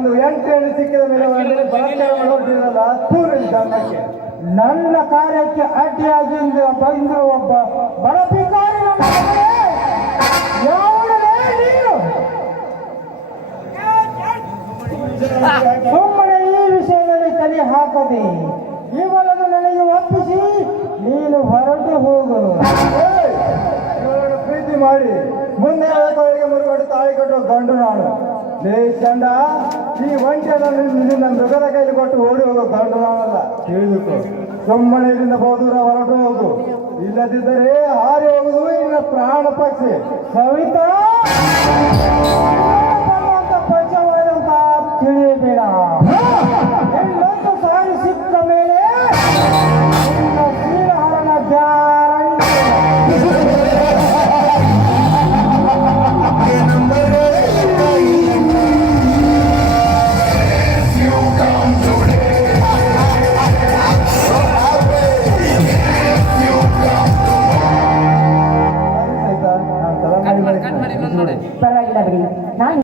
ಒಂದು ಎಂಟು ಸಿಕ್ಕಿದ ಮೇಲೆ ಹೊರಟಿರಲ್ಲ ತೂರಿನ ಜನ್ಮಕ್ಕೆ ನನ್ನ ಕಾರ್ಯಕ್ಕೆ ಅಡ್ಡಿಯಾಗಿ ಬಂದು ಒಬ್ಬ ಬಡಪಿಕಾರಿ ಸುಮ್ಮನೆ ಈ ವಿಷಯದಲ್ಲಿ ತಲೆ ಹಾಕದೆ ಇವಳನ್ನು ನನಗೆ ಒಪ್ಪಿಸಿ ನೀನು ಹೊರಟು ಹೋಗು. ಇವಳನ್ನು ಪ್ರೀತಿ ಮಾಡಿ ಮುಂದೆ ಅವಳಿಗೆ ಮುರುಗಡೆ ತಾಳಿ ಕಟ್ಟುವ ಗಂಡು ನಾನು. ಲೇ ಚಂಡ, ಈ ಒಂಟಿಯನ್ನು ನಿನ್ನ ಮೃಗದ ಕೈಲಿ ಕೊಟ್ಟು ಓಡಿ ಹೋಗೋ ಗಂಡು ನಾನಲ್ಲ, ತಿಳಿದುಕೋ. ಸುಮ್ಮನೆ ಇಲ್ಲಿಂದ ಬಹುದೂರ ಹೊರಟು ಹೋಗು, ಇಲ್ಲದಿದ್ದರೆ ಹಾರಿ ಹೋಗುದು ಇನ್ನ ಪ್ರಾಣ ಪಕ್ಷಿ. ಸವಿತಾ